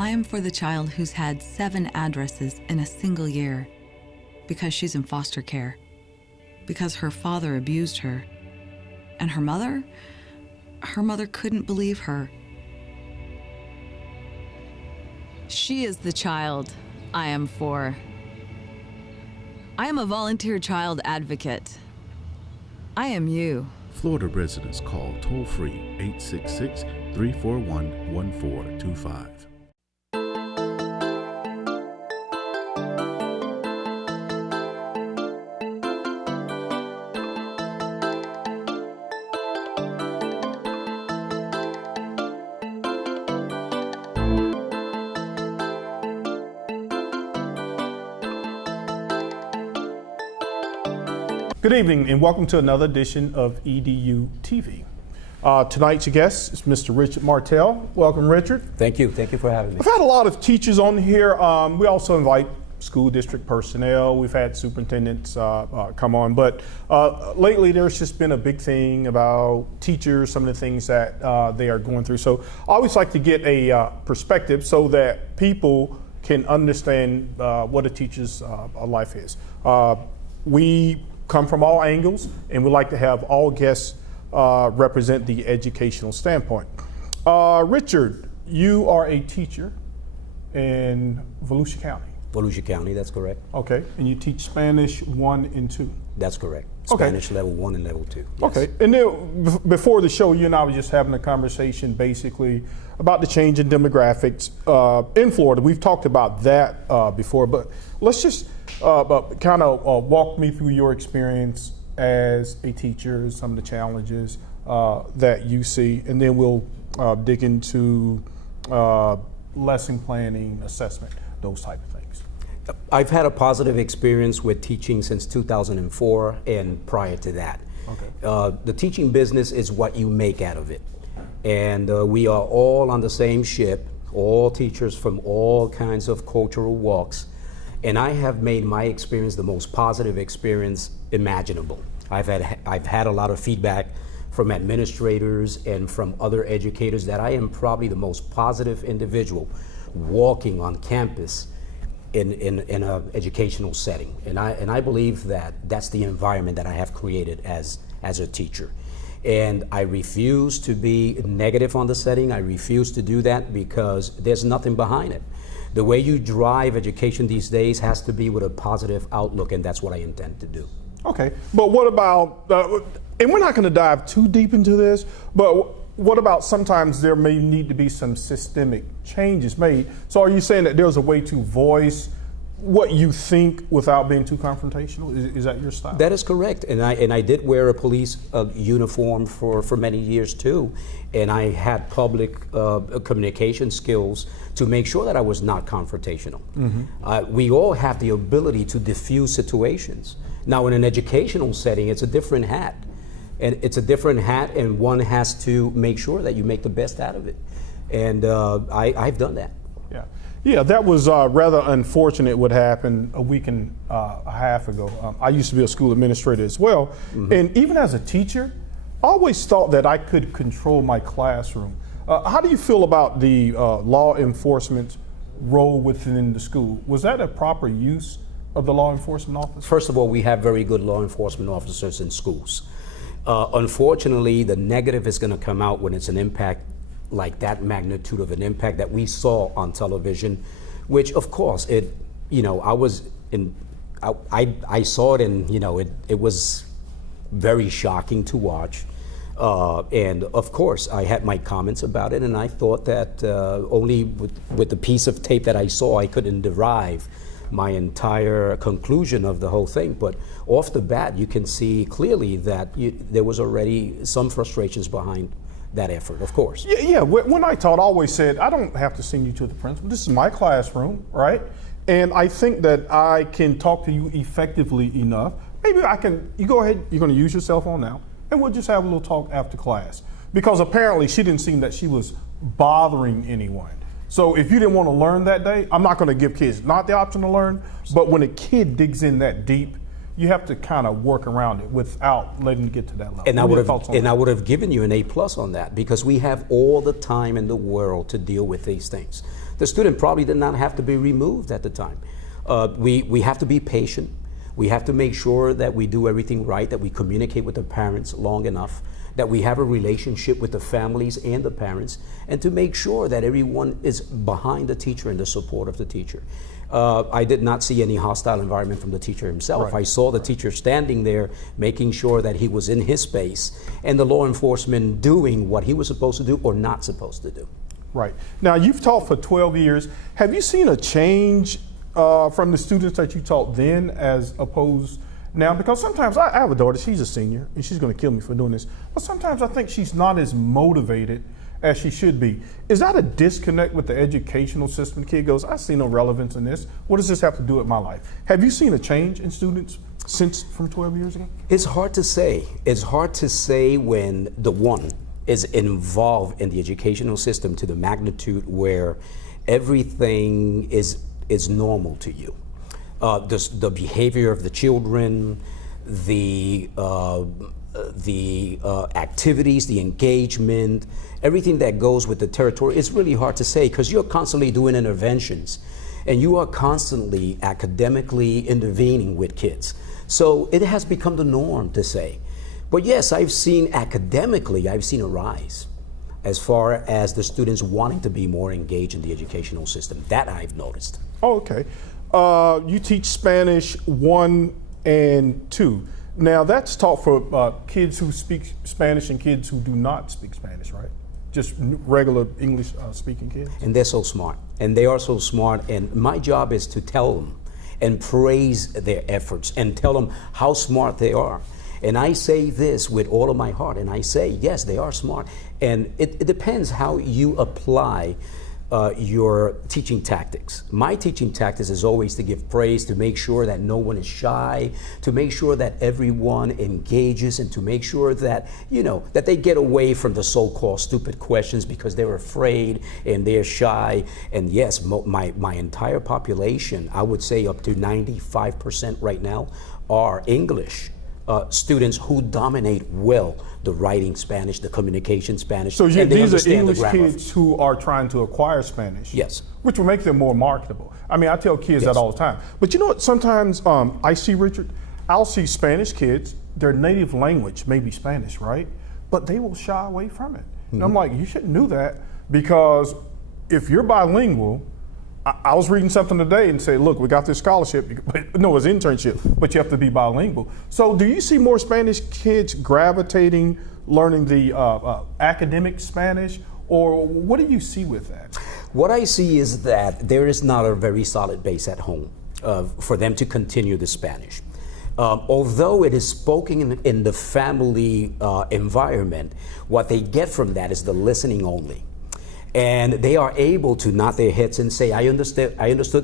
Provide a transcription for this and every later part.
I am for the child who's had 7 addresses in a single year because she's in foster care, because her father abused her, and her mother couldn't believe her. She is the child I am for. I am a volunteer child advocate. I am you. Florida residents call toll-free 866-341-1425. Good evening and welcome to another edition of EduTV. Tonight's guest is Mr. Richard Martell. Welcome, Richard. Thank you. Thank you for having me. We've had a lot of teachers on here. We also invite school district personnel. We've had superintendents come on, but lately there's just been a big thing about teachers, some of the things that they are going through. So I always like to get a perspective so that people can understand what a teacher's life is. We come from all angles, and we like to have all guests represent the educational standpoint. Richard, you are a teacher in Volusia County. Volusia County, that's correct. Okay, and you teach Spanish 1 and 2. That's correct. Okay. Level 1 and level 2. Yes. Okay, and then before the show, you and I were just having a conversation basically about the change in demographics in Florida. We've talked about that before, but let's just kind of walk me through your experience as a teacher, some of the challenges that you see, and then we'll dig into lesson planning, assessment, those type of things. I've had a positive experience with teaching since 2004 and prior to that. Okay. The teaching business is what you make out of it. And we are all on the same ship, all teachers from all kinds of cultural walks. And I have made my experience the most positive experience imaginable. I've had a lot of feedback from administrators and from other educators that I am probably the most positive individual walking on campus in an educational setting. And I believe that that's the environment that I have created as a teacher. And I refuse to be negative on the setting. I refuse to do that because there's nothing behind it. The way you drive education these days has to be with a positive outlook, and that's what I intend to do. Okay, but what about, and we're not going to dive too deep into this, but what about sometimes there may need to be some systemic changes made? So are you saying that there's a way to voice what you think without being too confrontational? Is that your style? That is correct, and I did wear a police uniform for many years too, and I had public communication skills to make sure that I was not confrontational. Mm-hmm. We all have the ability to diffuse situations. Now in an educational setting, it's a different hat. And it's a different hat, and one has to make sure that you make the best out of it. And I've done that. Yeah, that was rather unfortunate what happened a week and a half ago. I used to be a school administrator as well. Mm-hmm. And even as a teacher, I always thought that I could control my classroom. How do you feel about the law enforcement role within the school? Was that a proper use of the law enforcement officer? First of all, we have very good law enforcement officers in schools. Unfortunately, the negative is going to come out when it's an impact like that magnitude of an impact that we saw on television, which of course I saw it, and it was very shocking to watch. And of course, I had my comments about it, and I thought that only with the piece of tape that I saw, I couldn't derive my entire conclusion of the whole thing. But off the bat, you can see clearly that there was already some frustrations behind that effort, of course. Yeah. When I taught, I always said, I don't have to send you to the principal. This is my classroom, right? And I think that I can talk to you effectively enough. Maybe you go ahead, you're going to use your cell phone now, and we'll just have a little talk after class. Because apparently she didn't seem that she was bothering anyone. So if you didn't want to learn that day, I'm not going to give kids not the option to learn, but when a kid digs in that deep, you have to kind of work around it without letting it get to that level. And I would have given you an A+ on that, because we have all the time in the world to deal with these things. The student probably did not have to be removed at the time. We have to be patient. We have to make sure that we do everything right, that we communicate with the parents long enough, that we have a relationship with the families and the parents, and to make sure that everyone is behind the teacher and the support of the teacher. I did not see any hostile environment from the teacher himself. Right. I saw the teacher standing there, making sure that he was in his space, and the law enforcement doing what he was supposed to do or not supposed to do. Right. Now, you've taught for 12 years. Have you seen a change from the students that you taught then as opposed now? Because sometimes I have a daughter, she's a senior, and she's going to kill me for doing this, but sometimes I think she's not as motivated as she should be. Is that a disconnect with the educational system? The kid goes, I see no relevance in this. What does this have to do with my life? Have you seen a change in students since from 12 years ago? It's hard to say. It's hard to say when the one is involved in the educational system to the magnitude where everything is normal to you. The behavior of the children, the activities, the engagement, everything that goes with the territory, it's really hard to say because you're constantly doing interventions and you are constantly academically intervening with kids. So it has become the norm to say. But yes, I've seen academically, I've seen a rise as far as the students wanting to be more engaged in the educational system. That I've noticed. Oh, okay. You teach Spanish 1 and 2. Now that's taught for kids who speak Spanish and kids who do not speak Spanish, right? Just regular English speaking kids? And they're so smart. And they are so smart. And my job is to tell them and praise their efforts and tell them how smart they are. And I say this with all of my heart. And I say, yes, they are smart. And it depends how you apply your teaching tactics. My teaching tactics is always to give praise, to make sure that no one is shy, to make sure that everyone engages, and to make sure that, you know, that they get away from the so-called stupid questions because they're afraid and they're shy. And yes, my entire population, I would say up to 95% right now, are English students who dominate well the writing Spanish, the communication Spanish. So these are English the kids who are trying to acquire Spanish. Yes. Which will make them more marketable. I mean, I tell kids Yes. that all the time. But you know what, sometimes I see, Richard, I'll see Spanish kids, their native language may be Spanish, right? But they will shy away from it. And I'm like, you shouldn't do that because if you're bilingual, I was reading something today and say, look, we got this scholarship. No, it's internship, but you have to be bilingual. So do you see more Spanish kids gravitating, learning the academic Spanish, or what do you see with that? What I see is that there is not a very solid base at home for them to continue the Spanish. Although it is spoken in the family environment, what they get from that is the listening only. And they are able to nod their heads and say, I understood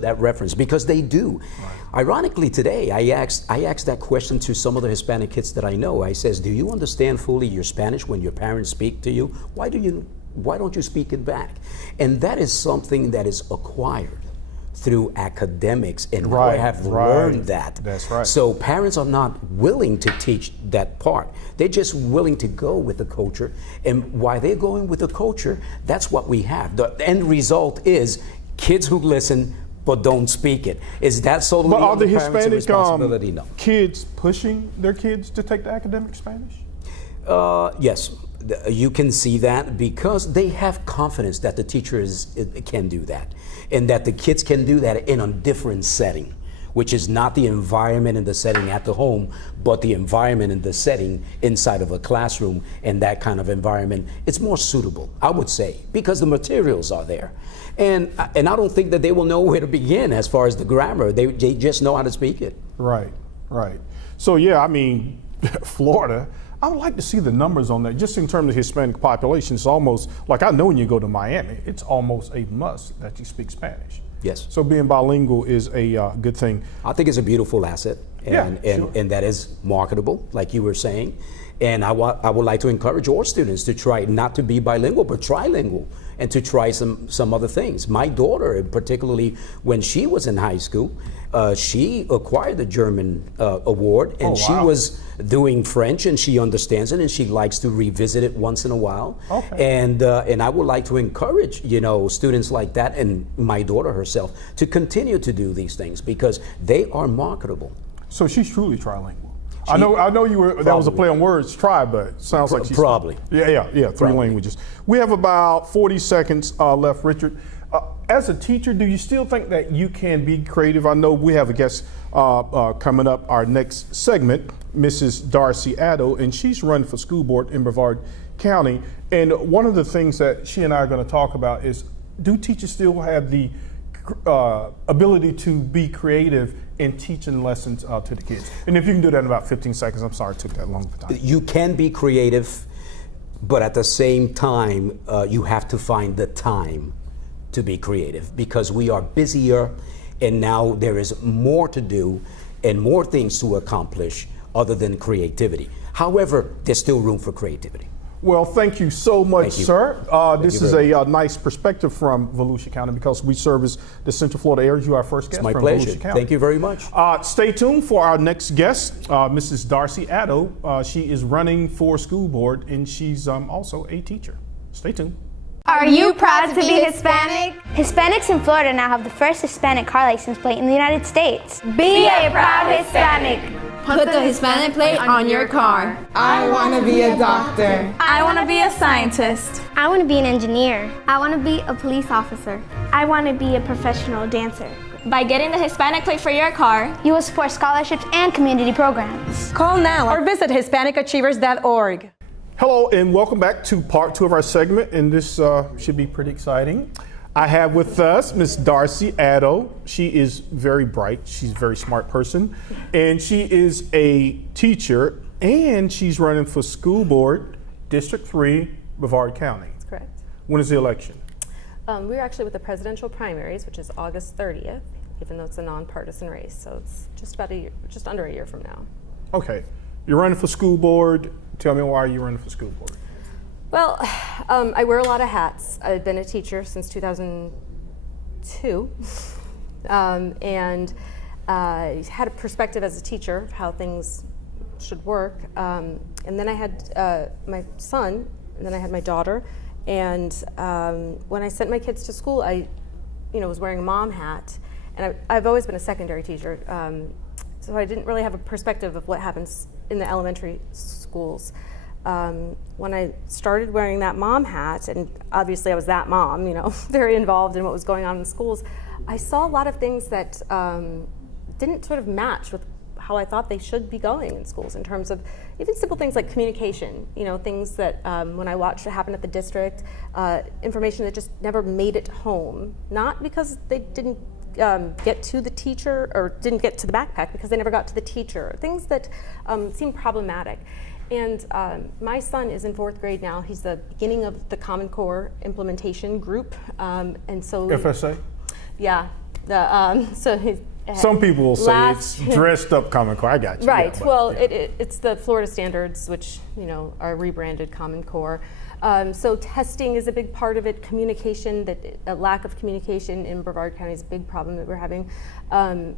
that reference, because they do. Right. Ironically, today, I asked that question to some of the Hispanic kids that I know. I says, do you understand fully your Spanish when your parents speak to you? Why don't you speak it back? And that is something that is acquired through academics, and I have learned that. That's right. So parents are not willing to teach that part. They're just willing to go with the culture, and while they're going with the culture, that's what we have. The end result is kids who listen but don't speak it. Is that solely but are on the the parents' Hispanic responsibility? No. kids pushing their kids to take the academic Spanish? Yes. You can see that because they have confidence that the teacher can do that, and that the kids can do that in a different setting, which is not the environment and the setting at the home, but the environment and the setting inside of a classroom. And that kind of environment, it's more suitable, I would say, because the materials are there. And I don't think that they will know where to begin as far as the grammar. They just know how to speak it. Right, right. So yeah, I mean, Florida, I would like to see the numbers on that, just in terms of Hispanic population. It's almost like, I know when you go to Miami, it's almost a must that you speak Spanish. Yes. So being bilingual is a good thing. I think it's a beautiful asset, and sure. and that is marketable, like you were saying. And I would like to encourage all students to try not to be bilingual, but trilingual, and to try some other things. My daughter, particularly when she was in high school, she acquired the German award, and she was doing French, and she understands it, and she likes to revisit it once in a while. Okay. And I would like to encourage, students like that, and my daughter herself, to continue to do these things because they are marketable. So she's truly trilingual. I know you were. Probably. That was a play on words, try, but it sounds like she's probably. Yeah, three languages. We have about 40 seconds left, Richard. As a teacher, do you still think that you can be creative? I know we have a guest coming up, our next segment, Mrs. Darcey Addo, and she's running for school board in Brevard County. And one of the things that she and I are going to talk about is, do teachers still have the ability to be creative in teaching lessons to the kids? And if you can do that in about 15 seconds, I'm sorry it took that long of time. You can be creative, but at the same time, you have to find the time to be creative because we are busier and now there is more to do and more things to accomplish other than creativity. However, there's still room for creativity. Well, thank you so much, sir. This is a nice perspective from Volusia County because we service the Central Florida area. You are our first guest It's my from pleasure. Volusia County. Thank you very much. Stay tuned for our next guest, Mrs. Darcey Addo. She is running for school board and she's also a teacher. Stay tuned. Are you proud to be Hispanic? Hispanics in Florida now have the first Hispanic car license plate in the United States. Be a proud Hispanic. Put the Hispanic plate on your car. I want to be a doctor. I want to be a scientist. I want to be an engineer. I want to be a police officer. I want to be a professional dancer. By getting the Hispanic plate for your car, you will support scholarships and community programs. Call now or visit HispanicAchievers.org. Hello and welcome back to part 2 of our segment, and this should be pretty exciting. I have with us Miss Darcey Addo. She is very bright. She's a very smart person, and she is a teacher, and she's running for school board, District 3, Brevard County. That's correct. When is the election? We're actually with the presidential primaries, which is August 30th, even though it's a nonpartisan race. So it's just under a year from now. Okay. You're running for school board. Tell me why you're running for school board. Well, I wear a lot of hats. I've been a teacher since 2002, and had a perspective as a teacher of how things should work. And then I had my son, and then I had my daughter. And when I sent my kids to school, I, was wearing a mom hat, and I've always been a secondary teacher, so I didn't really have a perspective of what happens in the elementary schools. When I started wearing that mom hat, and obviously I was that mom, very involved in what was going on in the schools, I saw a lot of things that didn't sort of match with how I thought they should be going in schools in terms of even simple things like communication, things that when I watched it happen at the district, information that just never made it home, not because they didn't get to the teacher or didn't get to the backpack, because they never got to the teacher, things that seemed problematic. And my son is in 4th grade now. He's the beginning of the Common Core implementation group, and so FSA. Yeah, so he's. Some people will say it's dressed up Common Core. I got you. Right. Yeah, well, it's the Florida standards, which are rebranded Common Core. So testing is a big part of it. Communication, a lack of communication in Brevard County is a big problem that we're having.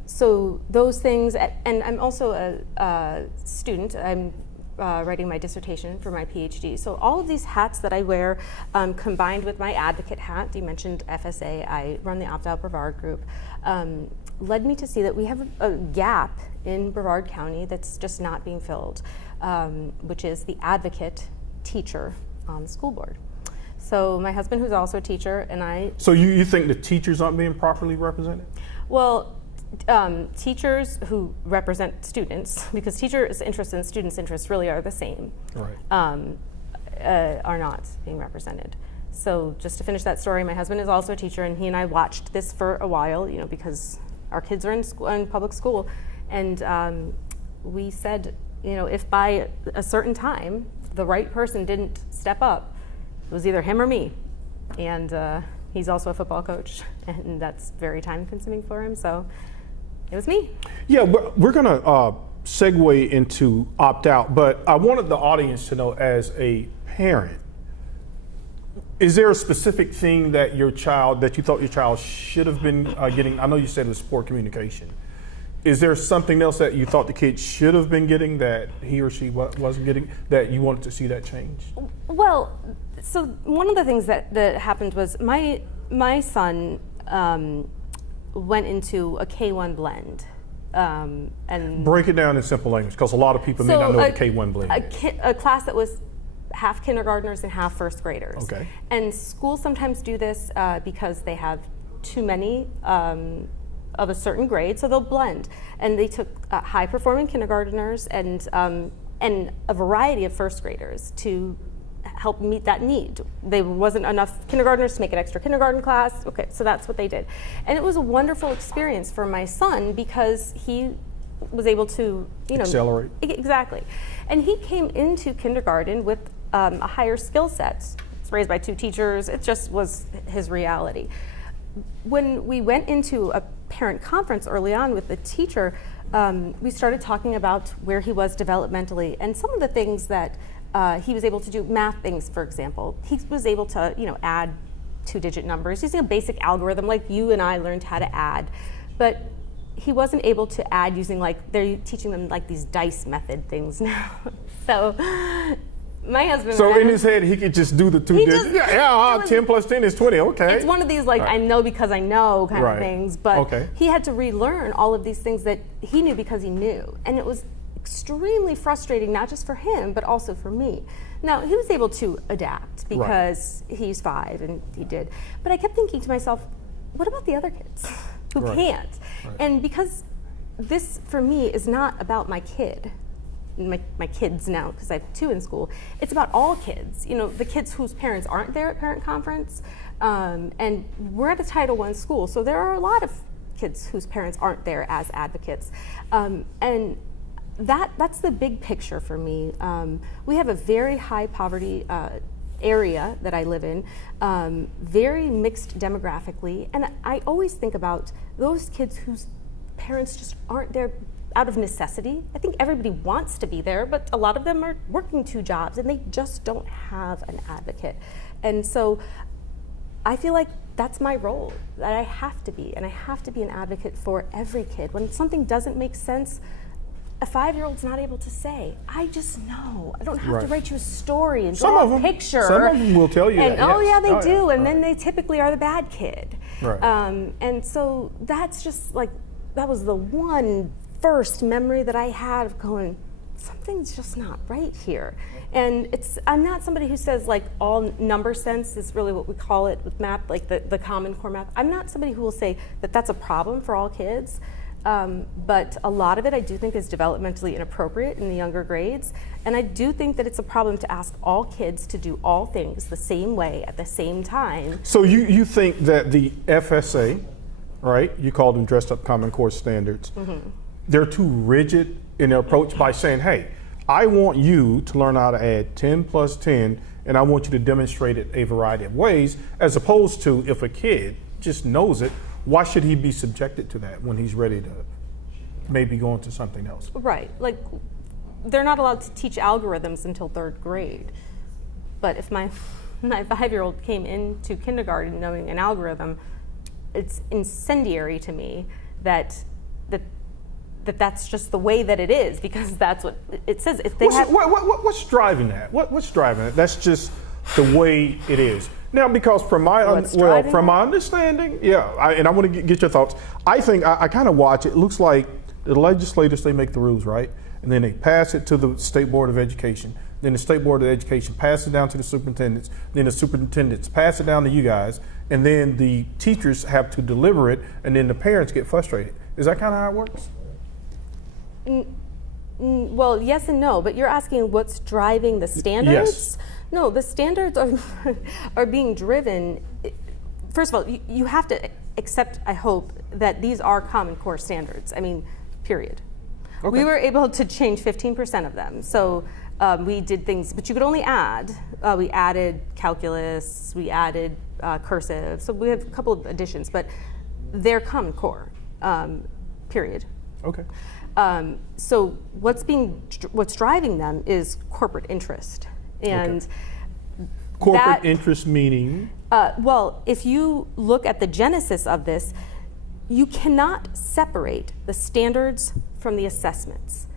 So those things, and I'm also a student. I'm writing my dissertation for my PhD. So all of these hats that I wear, combined with my advocate hat, you mentioned FSA, I run the Opt Out Brevard group, led me to see that we have a gap in Brevard County that's just not being filled, which is the advocate teacher on the school board. So my husband, who's also a teacher, and I... So you think the teachers aren't being properly represented? Well, teachers who represent students, because teachers' interests and students' interests really are the same, right. Are not being represented. So just to finish that story, my husband is also a teacher, and he and I watched this for a while, because our kids are in school, in public school, and we said, if by a certain time the right person didn't step up, it was either him or me. And he's also a football coach, and that's very time consuming for him, so it was me. Yeah, we're gonna segue into opt out, but I wanted the audience to know, as a parent, is there a specific thing that you thought your child should have been getting? I know you said it was poor communication. Is there something else that you thought the kid should have been getting that he or she wasn't getting, that you wanted to see that change? Well, so one of the things that happened was my son went into a K-1 blend. And break it down in simple language, because a lot of people may not know what the K-1 blend is. A class that was half kindergartners and half first graders. Okay. And schools sometimes do this because they have too many of a certain grade, so they'll blend. And they took high-performing kindergartners and a variety of first graders to help meet that need. There wasn't enough kindergartners to make an extra kindergarten class. Okay, so that's what they did. And it was a wonderful experience for my son because he was able to, accelerate. Exactly. And he came into kindergarten with a higher skill set. He's raised by 2 teachers. It just was his reality. When we went into a parent conference early on with the teacher, we started talking about where he was developmentally and some of the things that he was able to do, math things, for example. He was able to, add 2-digit numbers using a basic algorithm like you and I learned how to add. But he wasn't able to add using, they're teaching them these dice method things now. So my husband. So in his head, he could just do the 2 digits. 10 plus 10 is 20. Okay. It's one of these I know because I know kind of things. But he had to relearn all of these things that he knew because he knew, and it was extremely frustrating, not just for him but also for me. Now he was able to adapt because he's 5 and he did. But I kept thinking to myself, what about the other kids who can't? And because this for me is not about my kid. My kids now, because I have 2 in school, it's about all kids. The kids whose parents aren't there at parent conference, and we're at a Title I school, so there are a lot of kids whose parents aren't there as advocates, and that's the big picture for me. We have a very high poverty area that I live in, very mixed demographically, and I always think about those kids whose parents just aren't there out of necessity. I think everybody wants to be there, but a lot of them are working 2 jobs and they just don't have an advocate. And so I feel like that's my role, that I have to be, and I have to be an advocate for every kid. When something doesn't make sense, a 5-year-old's not able to say, I just know. I don't have to write you a story and draw a picture. Some of them will tell you and, that. They do, and then they typically are the bad kid. Right. And so that's just that was the one first memory that I had of going, something's just not right here. And I'm not somebody who says all number sense is really what we call it with math, the Common Core math. I'm not somebody who will say that that's a problem for all kids, but a lot of it I do think is developmentally inappropriate in the younger grades. And I do think that it's a problem to ask all kids to do all things the same way at the same time. So you think that the FSA, right, you call them dressed up Common Core standards, they're too rigid in their approach by saying, hey, I want you to learn how to add 10 plus 10, and I want you to demonstrate it a variety of ways, as opposed to if a kid just knows it, why should he be subjected to that when he's ready to maybe go into something else? Right, they're not allowed to teach algorithms until 3rd grade. But if my 5-year-old came into kindergarten knowing an algorithm, it's incendiary to me that's just the way that it is, because that's what it says. If they what's driving that? What's driving it? That's just the way it is. Now, because from my understanding, and I want to get your thoughts. I think I kind of watch it. It looks like the legislators, they make the rules, right? And then they pass it to the State Board of Education. Then the State Board of Education passes it down to the superintendents. Then the superintendents pass it down to you guys. And then the teachers have to deliver it, and then the parents get frustrated. Is that kind of how it works? Well, yes and no, but you're asking what's driving the standards? Yes. No, the standards are being driven. First of all, you have to accept, I hope, that these are Common Core standards. I mean, period. Okay. We were able to change 15% of them. So we did things, but you could only add. We added calculus, we added cursive. So we have a couple of additions, but they're Common Core, period. Okay. So what's driving them is corporate interest, and corporate interest meaning? Well, if you look at the genesis of this, you cannot separate the standards from the assessments,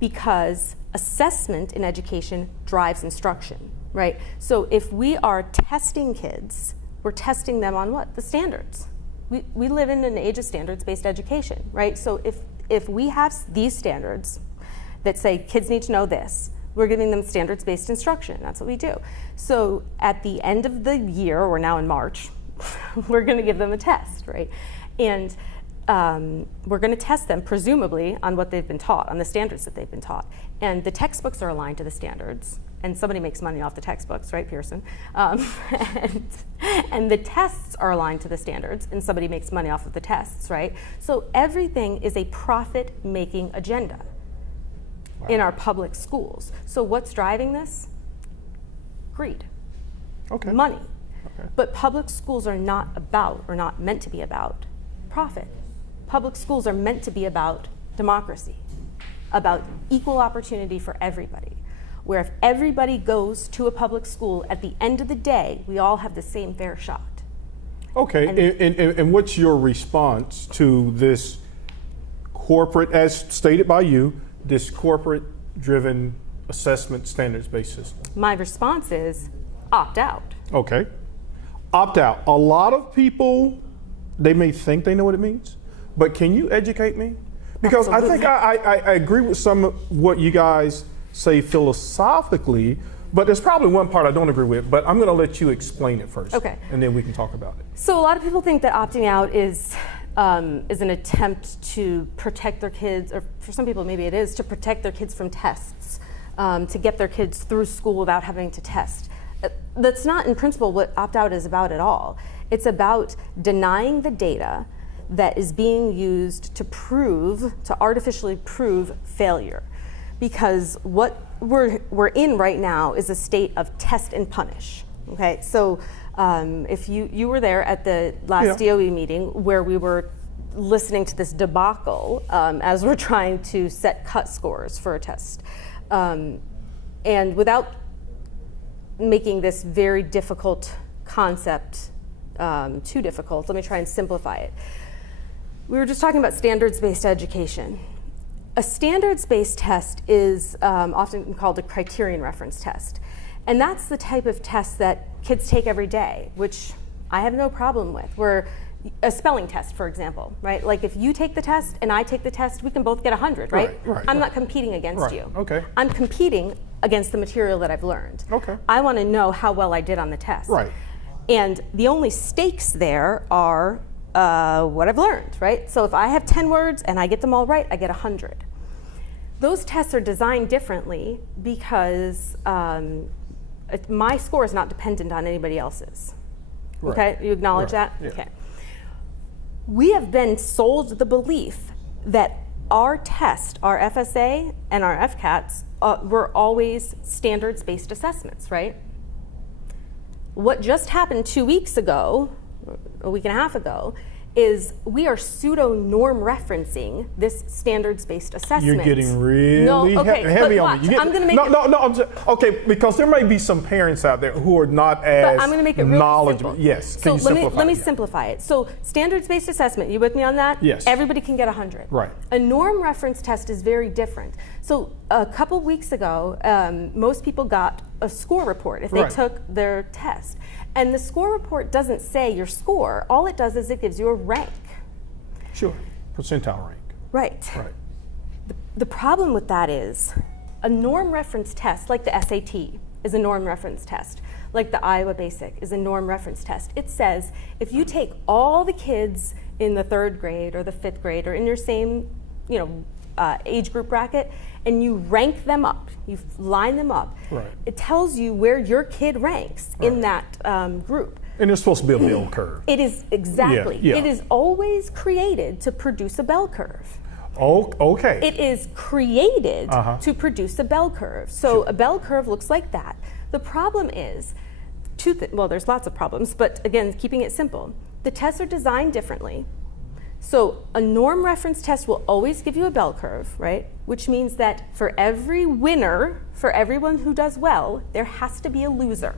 because assessment in education drives instruction, right? So if we are testing kids, we're testing them on what? The standards. We live in an age of standards-based education, right? So if we have these standards that say kids need to know this, we're giving them standards-based instruction. That's what we do. So at the end of the year, we're now in March, we're going to give them a test, right? And we're going to test them presumably on what they've been taught, on the standards that they've been taught. And the textbooks are aligned to the standards, and somebody makes money off the textbooks, right, Pearson? And the tests are aligned to the standards, and somebody makes money off of the tests, right? So everything is a profit-making agenda in our public schools. So what's driving this? Greed. Okay. Money. Okay. But public schools are not about, or not meant to be about, profit. Public schools are meant to be about democracy, about equal opportunity for everybody, where if everybody goes to a public school, at the end of the day, we all have the same fair shot. Okay, and what's your response to this corporate, as stated by you, this corporate-driven assessment standards-based system? My response is opt out. Okay. Opt out. A lot of people, they may think they know what it means, but can you educate me? Because Absolutely. I think I agree with some of what you guys say philosophically, but there's probably one part I don't agree with, but I'm going to let you explain it first. Okay. And then we can talk about it. So a lot of people think that opting out is an attempt to protect their kids, or for some people maybe it is, to protect their kids from tests, to get their kids through school without having to test. That's not in principle what opt-out is about at all. It's about denying the data that is being used to artificially prove failure. Because what we're in right now is a state of test and punish, okay? So if you were there at the last DOE meeting where we were listening to this debacle as we're trying to set cut scores for a test. And without making this very difficult concept too difficult, let me try and simplify it. We were just talking about standards-based education. A standards-based test is often called a criterion reference test. And that's the type of test that kids take every day, which I have no problem with. Where a spelling test, for example, right? Like if you take the test and I take the test, we can both get 100, right? I'm not competing against you. Okay. I'm competing against the material that I've learned. Okay. I want to know how well I did on the test. Right. And the only stakes there are what I've learned, right? So if I have 10 words and I get them all right, I get 100. Those tests are designed differently because my score is not dependent on anybody else's. Right. Okay, you acknowledge that? Yeah. Okay. We have been sold the belief that our test, our FSA and our FCATs, were always standards-based assessments, right? What just happened 2 weeks ago, a week and a half ago, is we are pseudo-norm referencing this standards-based assessment. You're getting really heavy on me. I'm going to make okay, because there may be some parents out there who are not as but I'm going to make it really knowledgeable. simple. Yes, so can you simplify? let me simplify it. So standards-based assessment, you with me on that? Yes. Everybody can get 100. Right. A norm reference test is very different. So a couple weeks ago, most people got a score report if they took their test. And the score report doesn't say your score. All it does is it gives you a rank. Sure, percentile rank. Right. Right. The problem with that is a norm reference test, like the SAT, is a norm reference test. Like the Iowa Basic is a norm reference test. It says if you take all the kids in the 3rd grade or the 5th grade or in your same, age group bracket, and you rank them up, you line them up, it tells you where your kid ranks in that group. And there's supposed to be a bell curve. It is, exactly. Yeah. It is always created to produce a bell curve. Oh, okay. It is created to produce a bell curve. So a bell curve looks like that. The problem is, well, there's lots of problems, but again, keeping it simple. The tests are designed differently. So a norm reference test will always give you a bell curve, right? Which means that for every winner, for everyone who does well, there has to be a loser.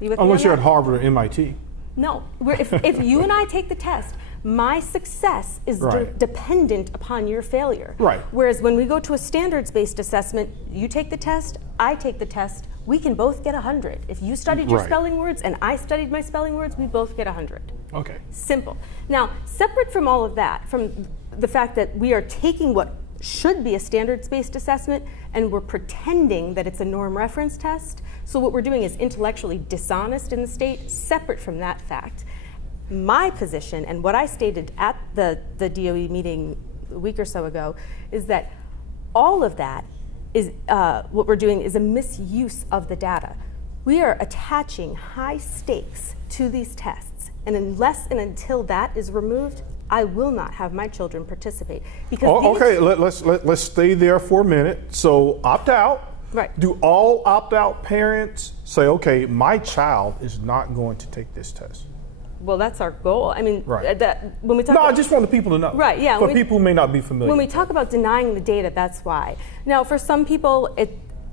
Unless you're at Harvard or MIT. No, if you and I take the test, my success is dependent upon your failure. Right. Whereas when we go to a standards-based assessment, you take the test, I take the test, we can both get 100. If you studied your spelling words and I studied my spelling words, we both get 100. Okay. Simple. Now, separate from all of that, from the fact that we are taking what should be a standards-based assessment and we're pretending that it's a norm reference test, so what we're doing is intellectually dishonest in the state, separate from that fact. My position, and what I stated at the DOE meeting a week or so ago, is that all of that is what we're doing is a misuse of the data. We are attaching high stakes to these tests, and unless and until that is removed, I will not have my children participate. Because okay, let's stay there for a minute. So opt out. Right. Do all opt-out parents say, okay, my child is not going to take this test? Well, that's our goal. I mean, when we talk I just want the people to know. Right, yeah. For people who may not be familiar. When we talk about denying the data, that's why. Now, for some people,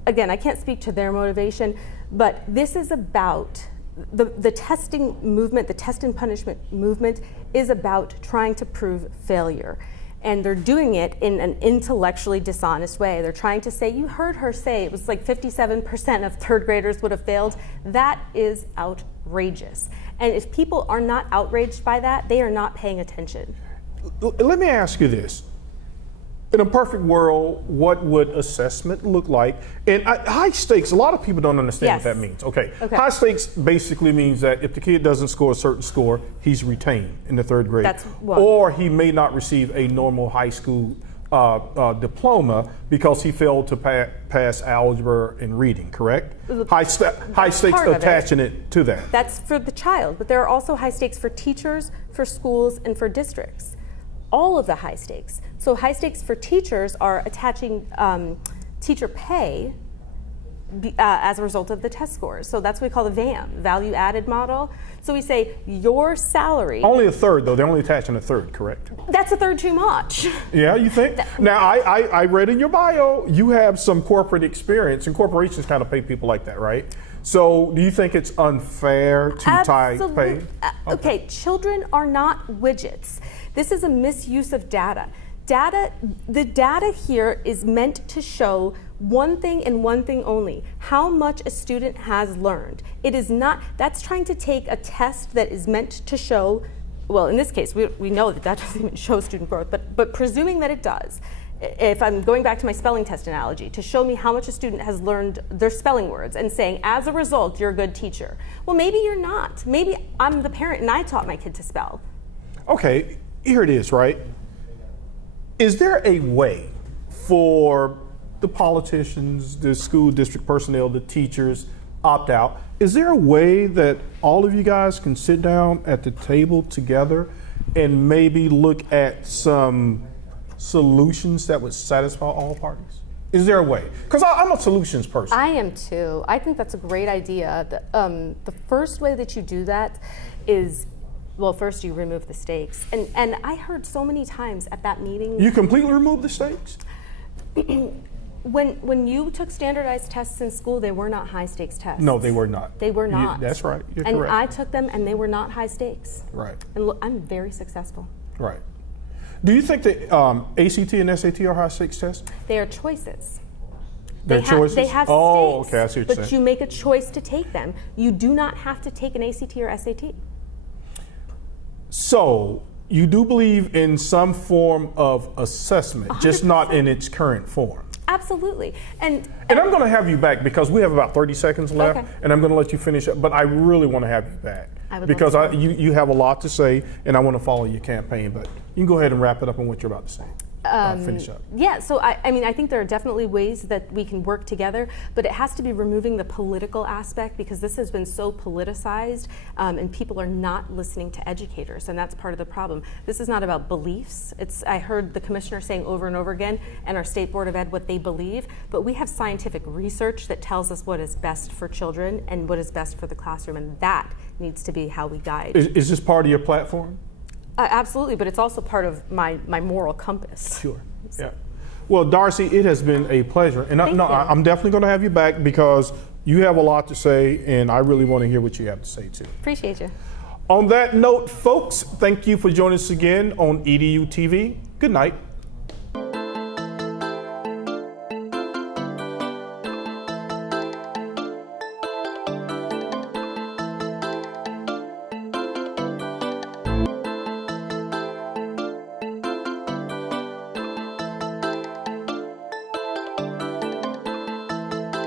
again, I can't speak to their motivation, but this is about the testing movement, the test and punishment movement is about trying to prove failure. And they're doing it in an intellectually dishonest way. They're trying to say, you heard her say it was like 57% of third graders would have failed. That is outrageous. And if people are not outraged by that, they are not paying attention. Let me ask you this. In a perfect world, what would assessment look like? And high stakes, a lot of people don't understand what that means. Okay. High stakes basically means that if the kid doesn't score a certain score, he's retained in the third grade. That's one. Or he may not receive a normal high school diploma because he failed to pass algebra and reading, correct? High stakes attaching it to that. That's for the child, but there are also high stakes for teachers, for schools, and for districts. All of the high stakes. So high stakes for teachers are attaching teacher pay as a result of the test scores. So that's what we call the VAM, value added model. So we say your salary. Only a third though, they're only attaching a third, correct? That's a third too much. Yeah, you think? Now I read in your bio, you have some corporate experience and corporations kind of pay people like that, right? So do you think it's unfair to tie pay? Okay, children are not widgets. This is a misuse of data. The data here is meant to show one thing and one thing only, how much a student has learned. It is not, that's trying to take a test that is meant to show, well, in this case, we know that doesn't even show student growth, but presuming that it does, if I'm going back to my spelling test analogy, to show me how much a student has learned their spelling words and saying, as a result, you're a good teacher. Well, maybe you're not. Maybe I'm the parent and I taught my kid to spell. Okay, here it is, right? Is there a way for the politicians, the school district personnel, the teachers opt out? Is there a way that all of you guys can sit down at the table together and maybe look at some solutions that would satisfy all parties? Is there a way? Because I'm a solutions person. I am too. I think that's a great idea. The first way that you do that is, well, first you remove the stakes. And I heard so many times at that meeting. You completely remove the stakes? When you took standardized tests in school, they were not high stakes tests. No, they were not. They were not. That's right. You're and correct. I took them and they were not high stakes. Right. And look, I'm very successful. Right. Do you think that ACT and SAT are high stakes tests? They are choices. They're choices? They have stakes, stakes, okay, I see what you're saying. but you make a choice to take them. You do not have to take an ACT or SAT. So you do believe in some form of assessment, 100%. Just not in its current form? Absolutely. And I'm going to have you back because we have about 30 seconds left, okay. And I'm going to let you finish up, but I really want to have you back. I would because love to. you have a lot to say, and I want to follow your campaign, but you can go ahead and wrap it up on what you're about to say. Finish up. Yeah, so I mean, I think there are definitely ways that we can work together, but it has to be removing the political aspect because this has been so politicized and people are not listening to educators, and that's part of the problem. This is not about beliefs. I heard the commissioner saying over and over again, and our State Board of Ed, what they believe, but we have scientific research that tells us what is best for children and what is best for the classroom, and that needs to be how we guide. Is this part of your platform? Absolutely, but it's also part of my moral compass. Sure. Yeah. Well, Darcey, it has been a pleasure, and I'm definitely going to have you back because you have a lot to say, and I really want to hear what you have to say too. Appreciate you. On that note, folks, thank you for joining us again on EduTV. Good night.